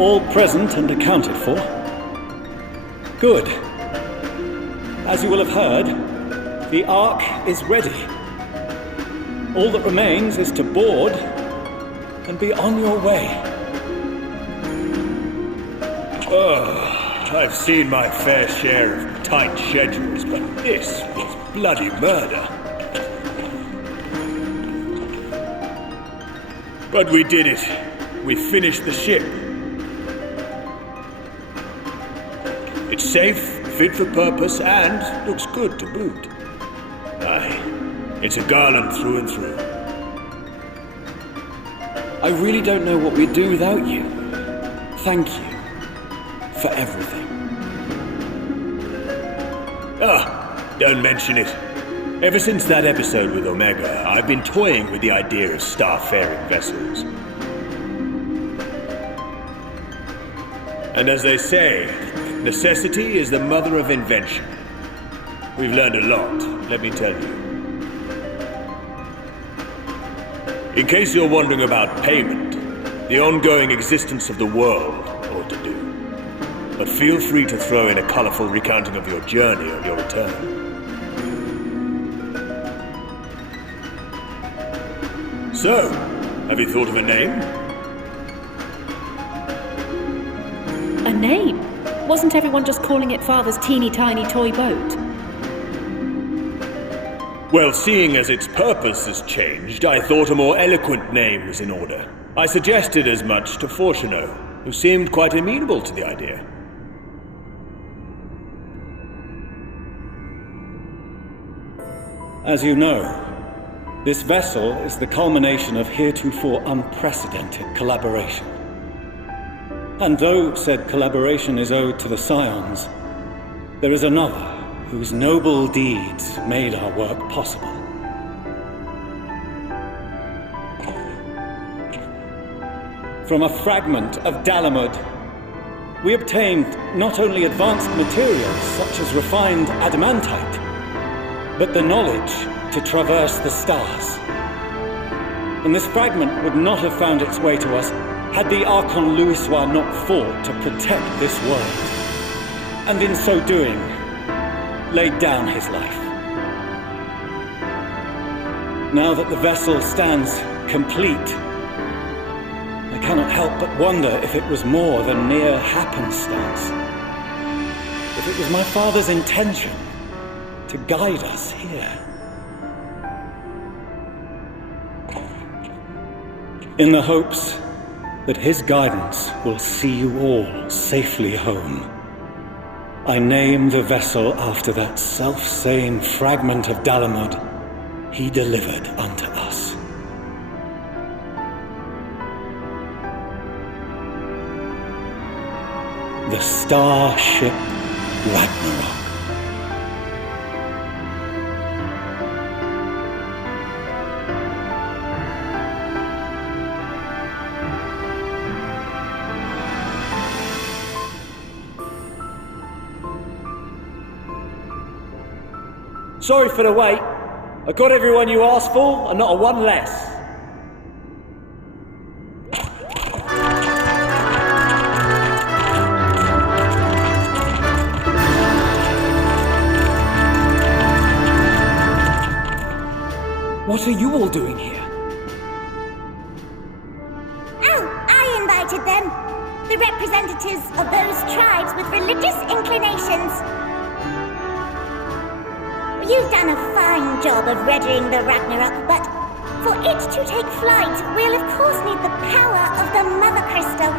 All present and accounted for? Good. As you will have heard, the Ark is ready. All that remains is to board and be on your way. I've seen my fair share of tight schedules, but this was bloody murder. But we did it. We finished the ship. It's safe, fit for purpose, and looks good to boot. Aye, it's a garland through and through. I really don't know what we'd do without you. Thank you for everything. Don't mention it. Ever since that episode with Omega, I've been toying with the idea of star-faring vessels. And as they say, necessity is the mother of invention. We've learned a lot, let me tell you. In case you're wondering about payment, the ongoing existence of the world ought to do. But feel free to throw in a colorful recounting of your journey on your return. So, have you thought of a name? A name? Wasn't everyone just calling it Father's teeny tiny toy boat? Well, seeing as its purpose has changed, I thought a more eloquent name was in order. I suggested as much to Fortuno, who seemed quite amenable to the idea. As you know, this vessel is the culmination of heretofore unprecedented collaboration. And though said collaboration is owed to the Scions, there is another whose noble deeds made our work possible. From a fragment of Dalamud, we obtained not only advanced materials such as refined adamantite, but the knowledge to traverse the stars. And this fragment would not have found its way to us had the Archon Louisois not fought to protect this world, and in so doing, laid down his life. Now that the vessel stands complete, I cannot help but wonder if it was more than mere happenstance. If it was my father's intention to guide us here. In the hopes that his guidance will see you all safely home, I name the vessel after that self-same fragment of Dalamud he delivered unto us. The Starship Ragnarok. Sorry for the wait. I got everyone you asked for, and not a one less. What are you all doing here? Oh, I invited them. The representatives of those tribes with religious inclinations. You've done a fine job of readying the Ragnarok, but for it to take flight, we'll of course need the power of the Mother Crystal.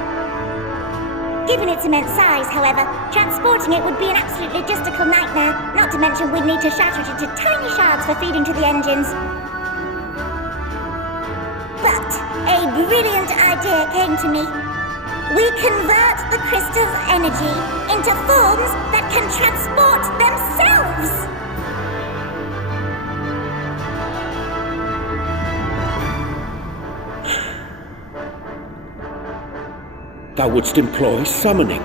Given its immense size, however, transporting it would be an absolute logistical nightmare, not to mention we'd need to shatter it into tiny shards for feeding to the engines. But a brilliant idea came to me. We convert the crystal's energy into forms that can transport themselves! Thou wouldst employ summoning,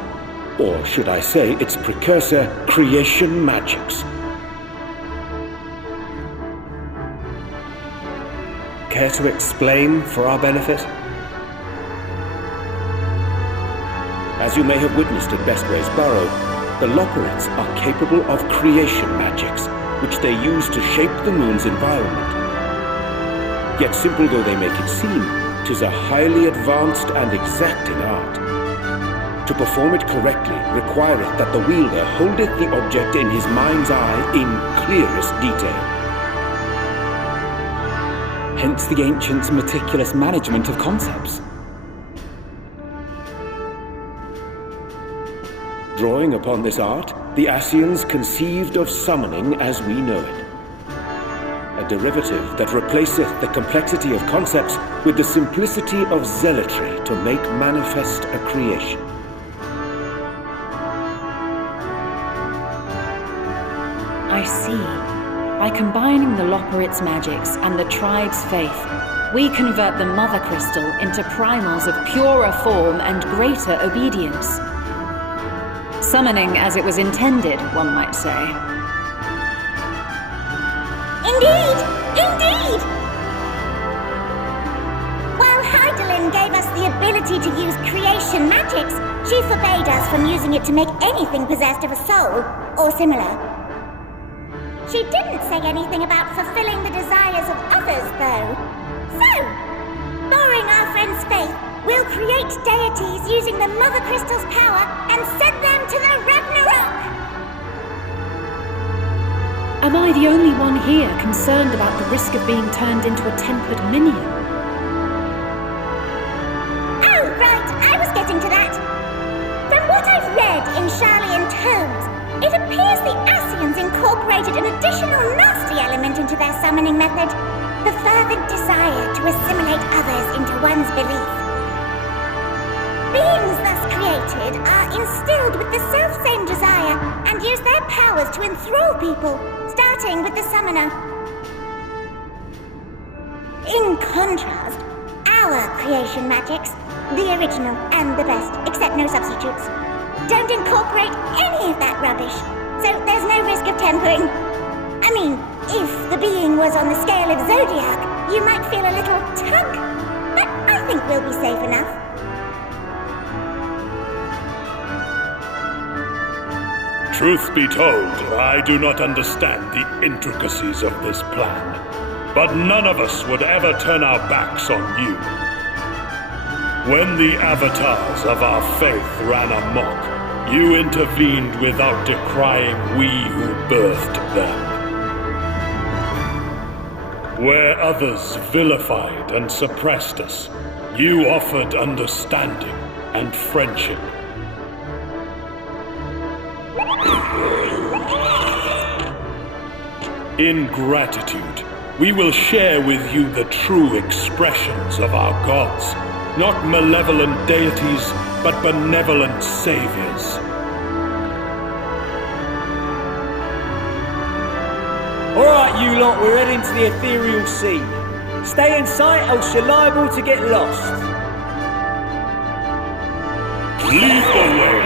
or should I say its precursor, creation magics. Care to explain for our benefit? As you may have witnessed at Bestway's Burrow, the Loporrits are capable of creation magics, which they use to shape the moon's environment. Yet simple though they make it seem, 'tis a highly advanced and exacting art. To perform it correctly requireth that the wielder holdeth the object in his mind's eye in clearest detail. Hence the ancients' meticulous management of concepts. Drawing upon this art, the Ascians conceived of summoning as we know it. A derivative that replaceth the complexity of concepts with the simplicity of zealotry to make manifest a creation. I see. By combining the Loporrit's magics and the tribe's faith, we convert the Mother Crystal into primals of purer form and greater obedience. Summoning as it was intended, one might say. Indeed! Indeed! While Heidelin gave us the ability to use creation magics, she forbade us from using it to make anything possessed of a soul, or similar. She didn't say anything about fulfilling the desires of others, though. So, borrowing our friend's faith, we'll create deities using the Mother Crystal's power and send them to the Ragnarok! Am I the only one here concerned about the risk of being turned into a tempered minion? Oh, right, I was getting to that. From what I've read in Sharlayan tomes, it appears the Ascians incorporated an additional nasty element into their summoning method, the fervent desire to assimilate others into one's belief. Beings thus created are instilled with the self-same desire and use their powers to enthrall people, starting with the summoner. In contrast, our creation magics, the original and the best, except no substitutes, don't incorporate any of that rubbish, so there's no risk of tempering. I mean, if the being was on the scale of Zodiac, you might feel a little tug, but I think we'll be safe enough. Truth be told, I do not understand the intricacies of this plan, but none of us would ever turn our backs on you. When the avatars of our faith ran amok, you intervened without decrying we who birthed them. Where others vilified and suppressed us, you offered understanding and friendship. In gratitude, we will share with you the true expressions of our gods, not malevolent deities, but benevolent saviors. Alright, you lot, we're heading to the ethereal sea. Stay in sight, else you're liable to get lost. Lead the way!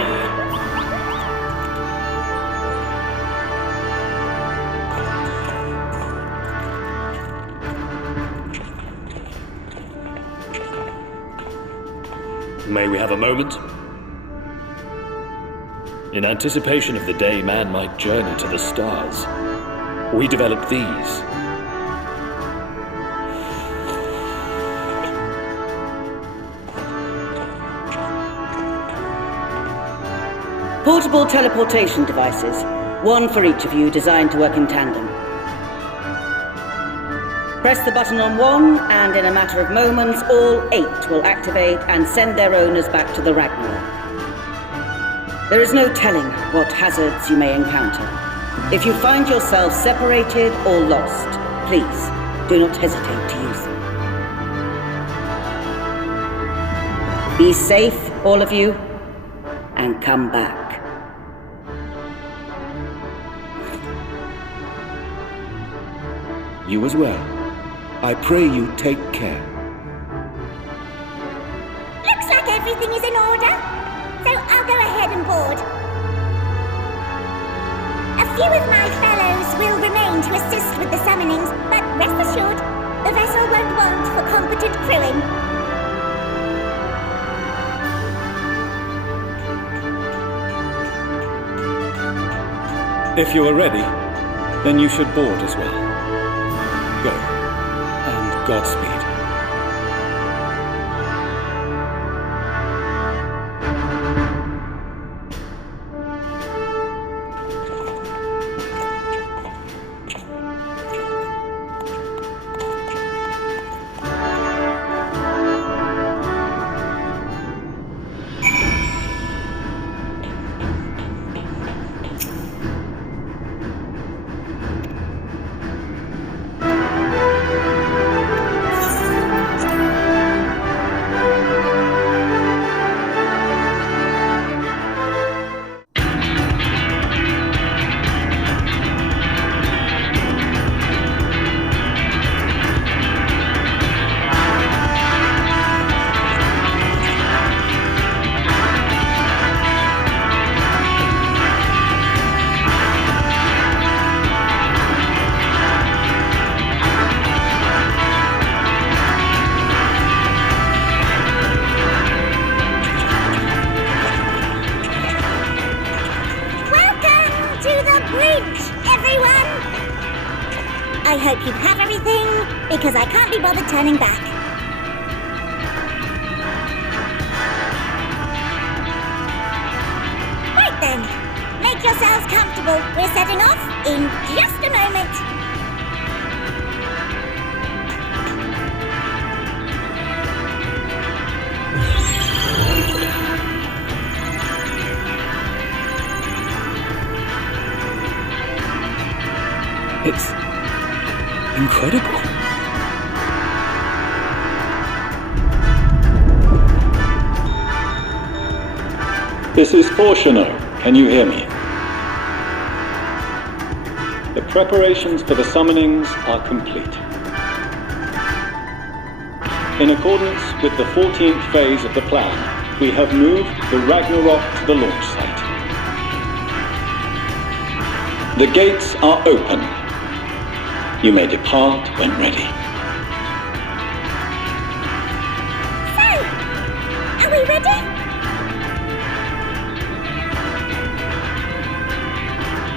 May we have a moment? In anticipation of the day man might journey to the stars, we developed these. Portable teleportation devices, one for each of you, designed to work in tandem. Press the button on one, and in a matter of moments, all 8 will activate and send their owners back to the Ragnarok. There is no telling what hazards you may encounter. If you find yourself separated or lost, please do not hesitate to use them. Be safe, all of you, and come back. You as well. I pray you take care. Looks like everything is in order, so I'll go ahead and board. A few of my fellows will remain to assist with the summonings, but rest assured, the vessel won't want for competent crewing. If you are ready, then you should board as well. Go, and Godspeed. I hope you have everything, because I can't be bothered turning back. Right then, make yourselves comfortable. We're setting off in just a moment. It's incredible. This is Portiono. Can you hear me? The preparations for the summonings are complete. In accordance with the 14th phase of the plan, we have moved the Ragnarok to the launch site. The gates are open. You may depart when ready. So, are we ready?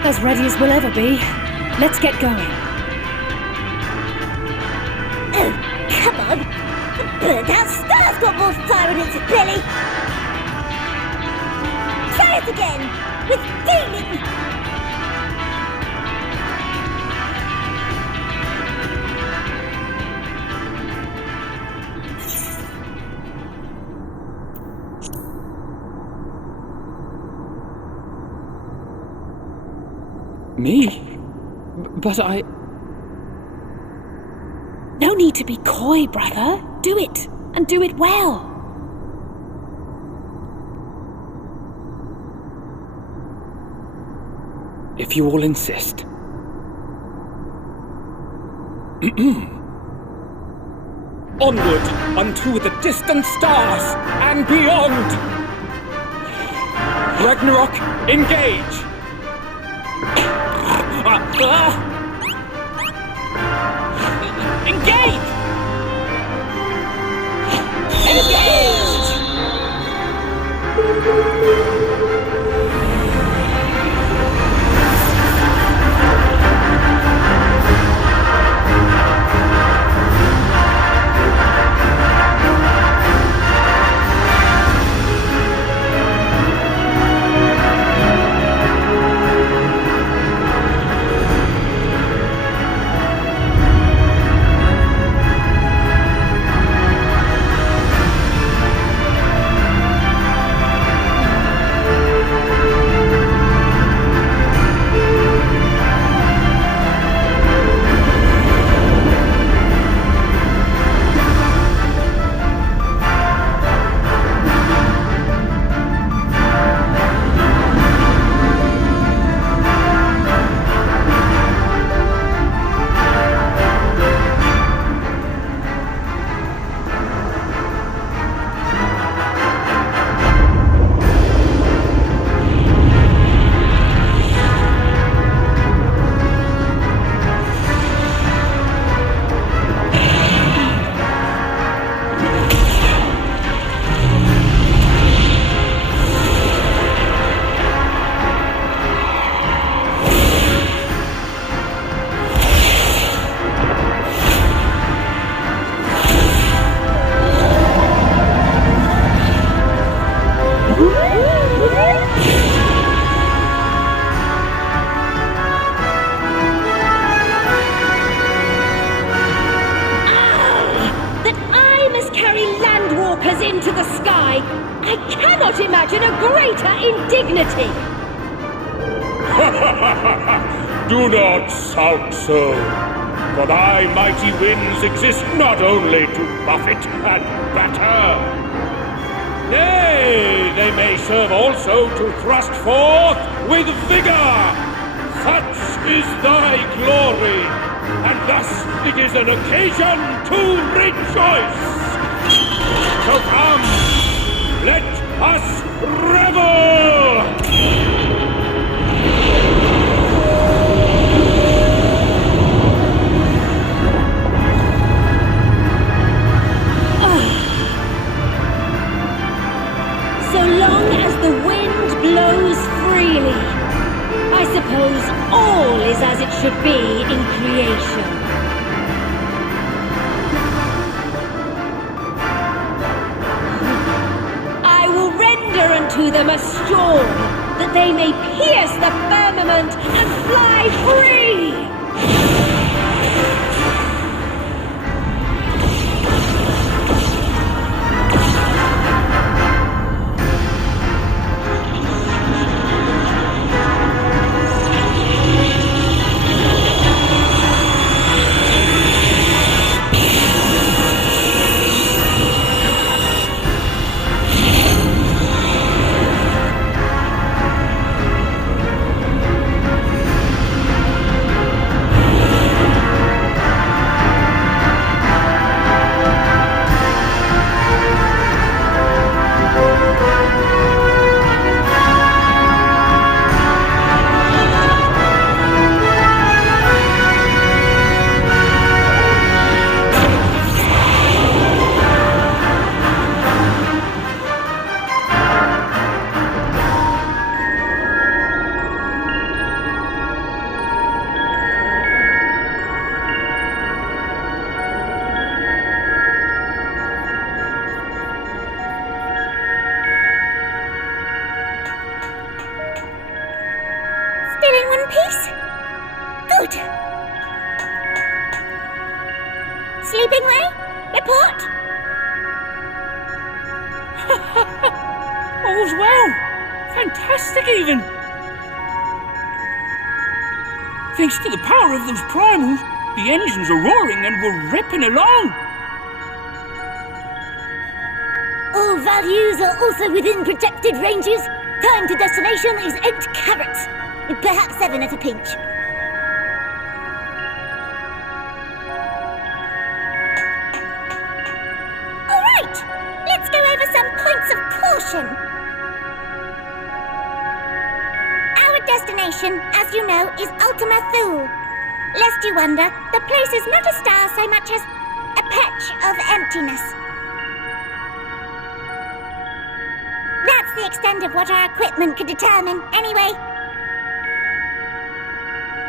As ready as we'll ever be. Let's get going. Oh, come on! The burnt-out star's got more fire in its belly! Try it again! With feeling! Me? But I... No need to be coy, brother. Do it, and do it well. If you all insist. Onward unto the distant stars and beyond! Ragnarok, engage! Engage! Engage! I cannot imagine a greater indignity! Do not sulk so, for thy mighty winds exist not only to buffet and batter. Nay, they may serve also to thrust forth with vigor. Such is thy glory, and thus it is an occasion to rejoice. So come, let us revel! So long as the wind blows freely, I suppose all is as it should be in creation. I will render unto them a storm, that they may pierce the firmament and fly free! Still in one piece? Good. Sleeping way? Report? All's well. Fantastic, even. Thanks to the power of those primals, the engines are roaring and we're ripping along. All values are also within projected ranges. Time to destination is 8 carats. Perhaps 7 at a pinch. All right, let's go over some points of caution. Our destination, as you know, is Ultima Thule. Lest you wonder, the place is not a star so much as a patch of emptiness. That's the extent of what our equipment could determine, anyway.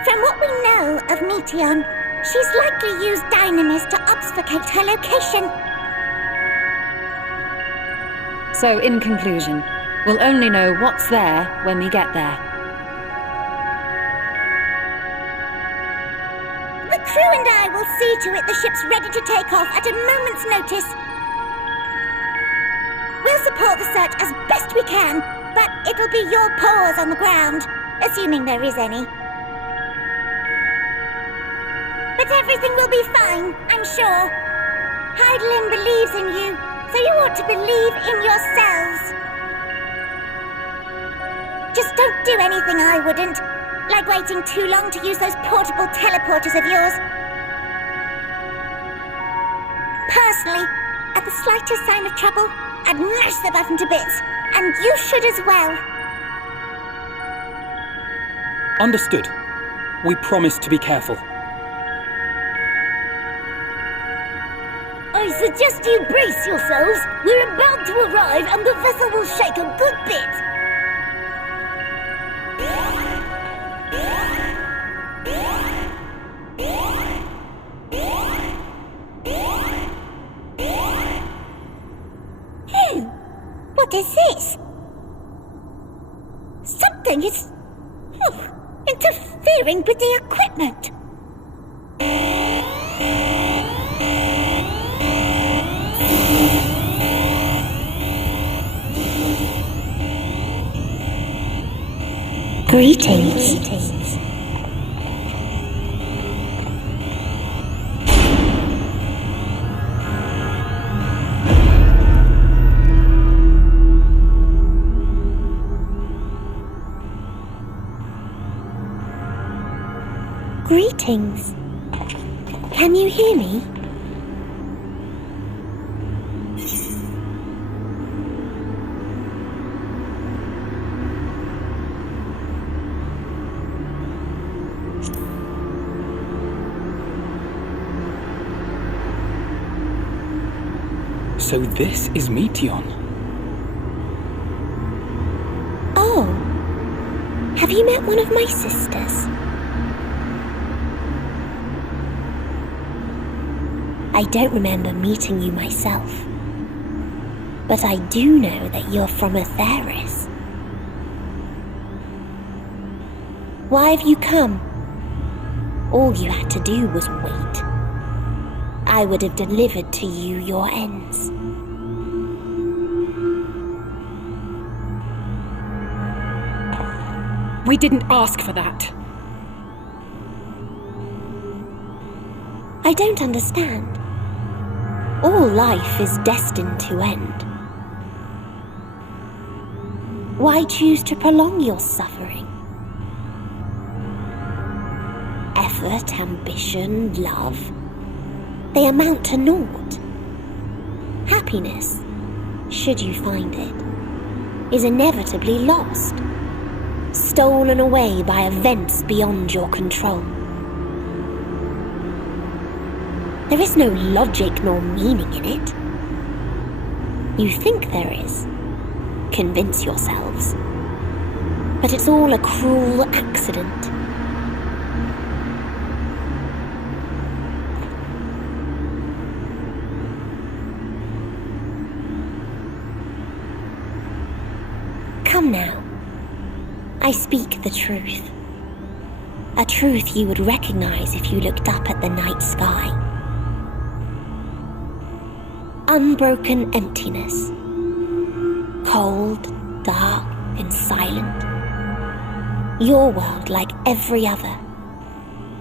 From what we know of Meteon, she's likely used dynamis to obfuscate her location. So, in conclusion, we'll only know what's there when we get there. The crew and I will see to it the ship's ready to take off at a moment's notice. We'll support the search as best we can, but it'll be your paws on the ground, assuming there is any. But everything will be fine, I'm sure. Heidelin believes in you, so you ought to believe in yourselves. Just don't do anything I wouldn't, like waiting too long to use those portable teleporters of yours. Personally, at the slightest sign of trouble, I'd mash the button to bits, and you should as well. Understood. We promise to be careful. I suggest you brace yourselves. We're about to arrive and the vessel will shake a good bit. What is this? Something is interfering with the equipment. Greetings. Greetings. Can you hear me? So this is Meteon. Oh. Have you met one of my sisters? I don't remember meeting you myself. But I do know that you're from Atheris. Why have you come? All you had to do was wait. I would have delivered to you your ends. We didn't ask for that. I don't understand. All life is destined to end. Why choose to prolong your suffering? Effort, ambition, love, they amount to naught. Happiness, should you find it, is inevitably lost, stolen away by events beyond your control. There is no logic nor meaning in it. You think there is. Convince yourselves. But it's all a cruel accident. Come now. I speak the truth. A truth you would recognize if you looked up at the night sky. Unbroken emptiness. Cold, dark, and silent. Your world, like every other,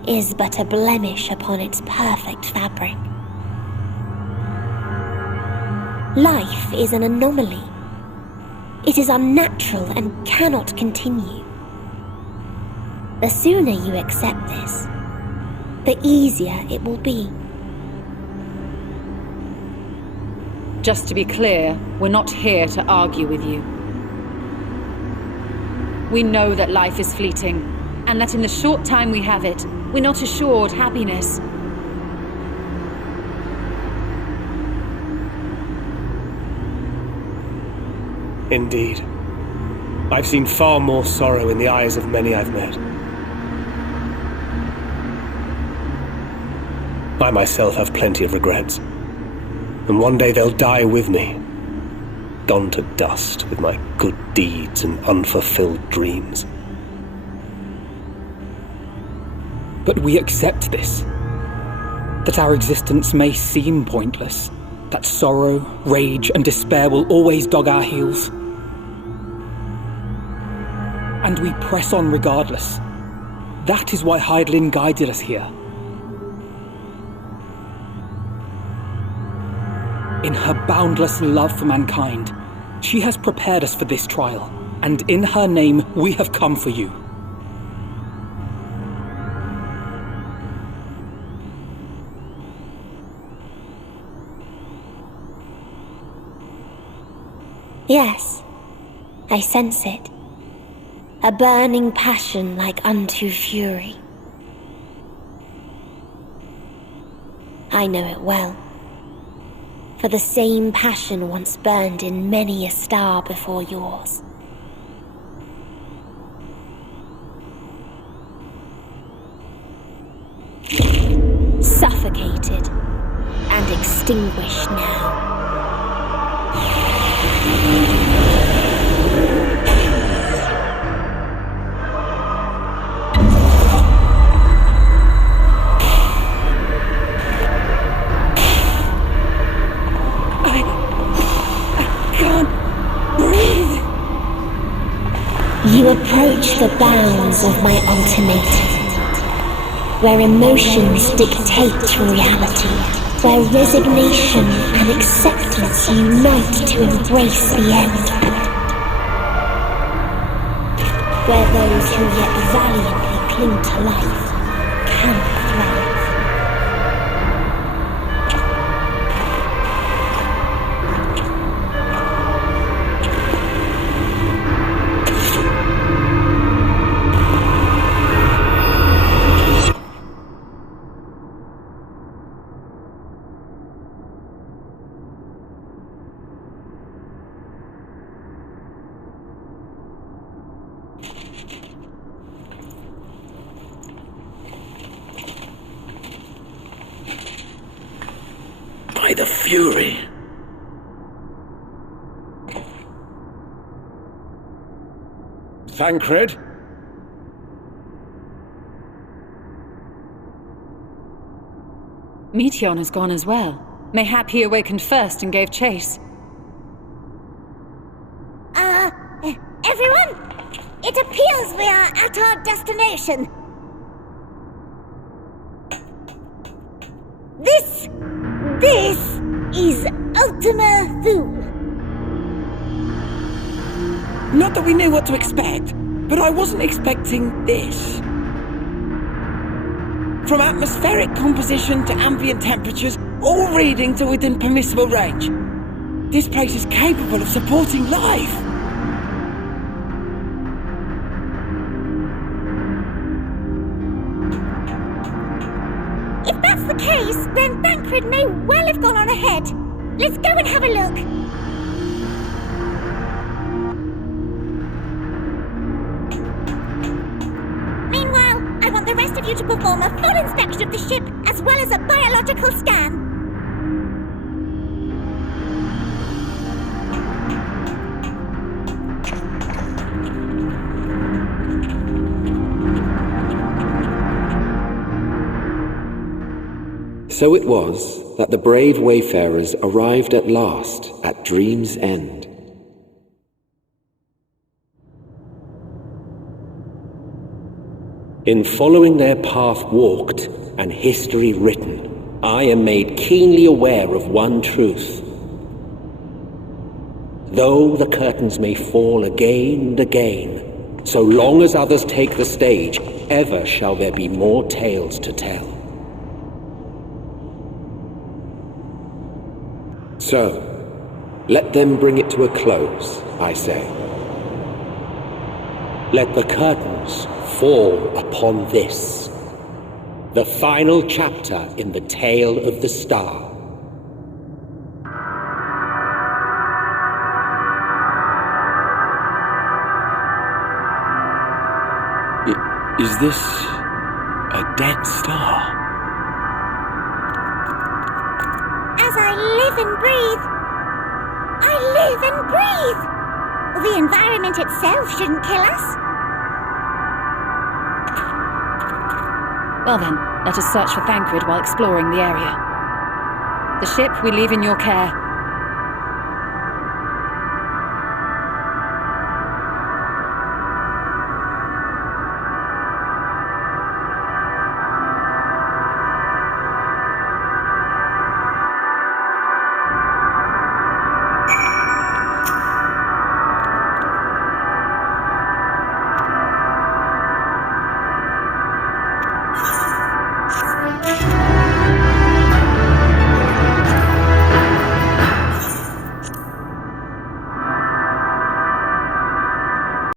is but a blemish upon its perfect fabric. Life is an anomaly. It is unnatural and cannot continue. The sooner you accept this, the easier it will be. Just to be clear, we're not here to argue with you. We know that life is fleeting, and that in the short time we have it, we're not assured happiness. Indeed. I've seen far more sorrow in the eyes of many I've met. I myself have plenty of regrets. And one day they'll die with me, gone to dust with my good deeds and unfulfilled dreams. But we accept this. That our existence may seem pointless. That sorrow, rage, and despair will always dog our heels. And we press on regardless. That is why Hydaelyn guided us here. In her boundless love for mankind, she has prepared us for this trial, and in her name, we have come for you. Yes, I sense it. A burning passion like unto fury. I know it well. For the same passion once burned in many a star before yours. Suffocated and extinguished now. You You approach the bounds of my ultimatum, where emotions dictate reality, where resignation and acceptance unite to embrace the end, where those who yet valiantly cling to life can thrive. By the Fury. Thancred? Meteon has gone as well. Mayhap he awakened first and gave chase. Everyone? It appears we are at our destination. This is Ultima Thule. Not that we knew what to expect, but I wasn't expecting this. From atmospheric composition to ambient temperatures, all reading to within permissible range. This place is capable of supporting life. If that's the case, then Thancred may well have gone on ahead. Let's go and have a look. Meanwhile, I want the rest of you to perform a full inspection of the ship, as well as a biological scan. So it was that the brave wayfarers arrived at last at Dream's End. In following their path walked and history written, I am made keenly aware of one truth. Though the curtains may fall again and again, so long as others take the stage, ever shall there be more tales to tell. So, let them bring it to a close, I say. Let the curtains fall upon this, the final chapter in the tale of the star. Is this a dead star? As I live and breathe, I live and breathe. The environment itself shouldn't kill us. Well then, let us search for Thancred while exploring the area. The ship we leave in your care.